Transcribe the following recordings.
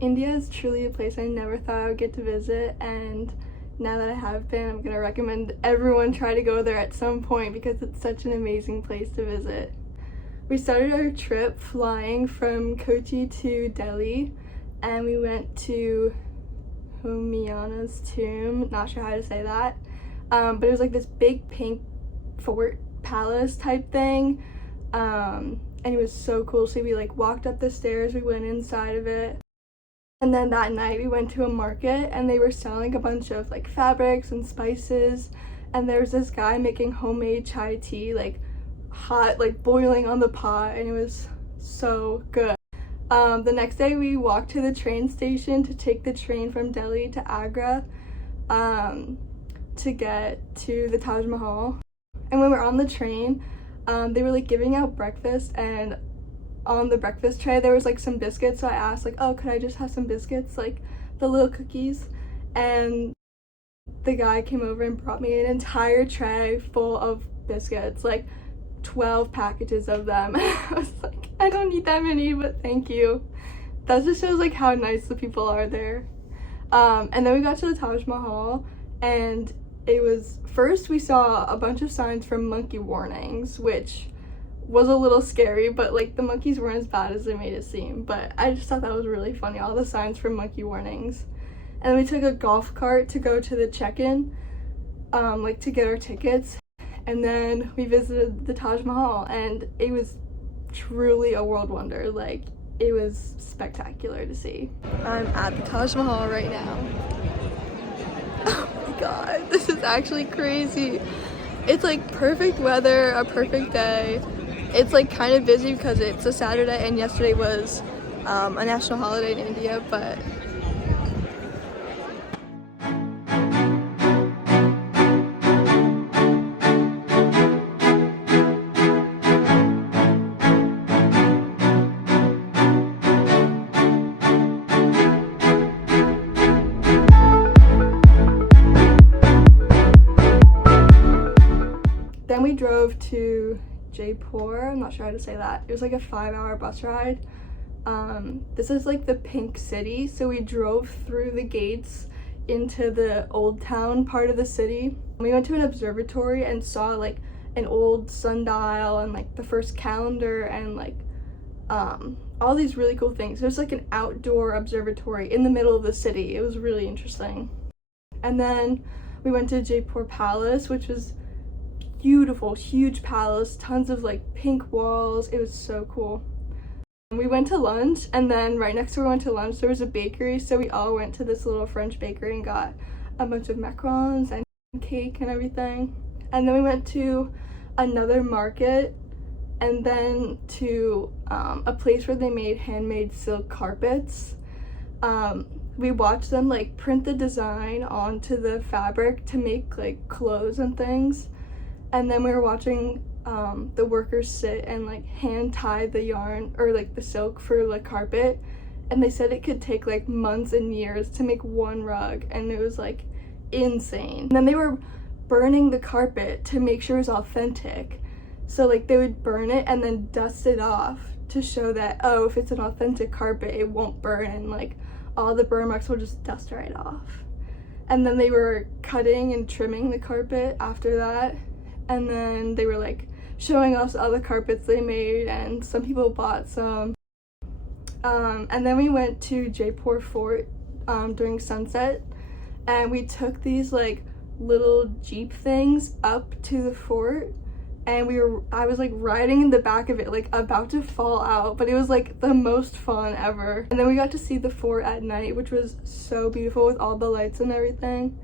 India is truly a place I never thought I would get to visit, and now that I have been, I'm gonna recommend everyone try to go there at some point because it's such an amazing place to visit. We started our trip flying from Kochi to Delhi, and we went to Humayun's tomb, not sure how to say that, but it was like this big pink fort palace type thing, and it was so cool. So we like walked up the stairs, we went inside of it, and then that night we went to a market and they were selling a bunch of like fabrics and spices, and there was this guy making homemade chai tea, like hot, like boiling on the pot, and it was so good. The next day we walked to the train station to take the train from Delhi to Agra to get to the Taj Mahal. And when we were on the train, they were like giving out breakfast, and on the breakfast tray there was like some biscuits, so I asked like, oh, could I just have some biscuits, like the little cookies? And the guy came over and brought me an entire tray full of biscuits, like 12 packages of them. I was like, I don't need that many, but thank you. That just shows like how nice the people are there. And then we got to the Taj Mahal, and it was, first we saw a bunch of signs from monkey warnings, which was a little scary, but like the monkeys weren't as bad as they made it seem. But I just thought that was really funny, all the signs from monkey warnings. And then we took a golf cart to go to the check-in, like to get our tickets. And then we visited the Taj Mahal, and it was truly a world wonder. Like, it was spectacular to see. I'm at the Taj Mahal right now. Oh my god, this is actually crazy. It's like perfect weather, a perfect day. It's like kind of busy because it's a Saturday and yesterday was a national holiday in India, but then we drove to Jaipur. I'm not sure how to say that. It was like a 5-hour bus ride. This is like the pink city, so we drove through the gates into the old town part of the city. We went to an observatory and saw like an old sundial and like the first calendar and like all these really cool things. There's like an outdoor observatory in the middle of the city. It was really interesting. And then we went to Jaipur Palace, which was beautiful, huge palace, tons of like pink walls. It was so cool. We went to lunch, and then right next to where we went to lunch there was a bakery, so we all went to this little French bakery and got a bunch of macarons and cake and everything. And then we went to another market, and then to a place where they made handmade silk carpets. We watched them like print the design onto the fabric to make like clothes and things. And then we were watching the workers sit and like hand tie the yarn or like the silk for the carpet, and they said it could take like months and years to make one rug, and it was like insane. And then they were burning the carpet to make sure it was authentic, so like they would burn it and then dust it off to show that, oh, if it's an authentic carpet it won't burn, and like all the burn marks will just dust right off. And then they were cutting and trimming the carpet after that. And then they were like showing us all the carpets they made, and some people bought some. And then we went to Jaipur Fort during sunset, and we took these like little jeep things up to the fort, and I was like riding in the back of it, like about to fall out, but it was like the most fun ever. And then we got to see the fort at night, which was so beautiful with all the lights and everything.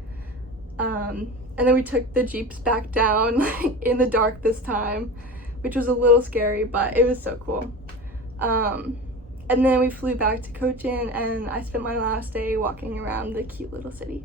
And then we took the jeeps back down like in the dark this time, which was a little scary, but it was so cool. And then we flew back to Cochin, and I spent my last day walking around the cute little city.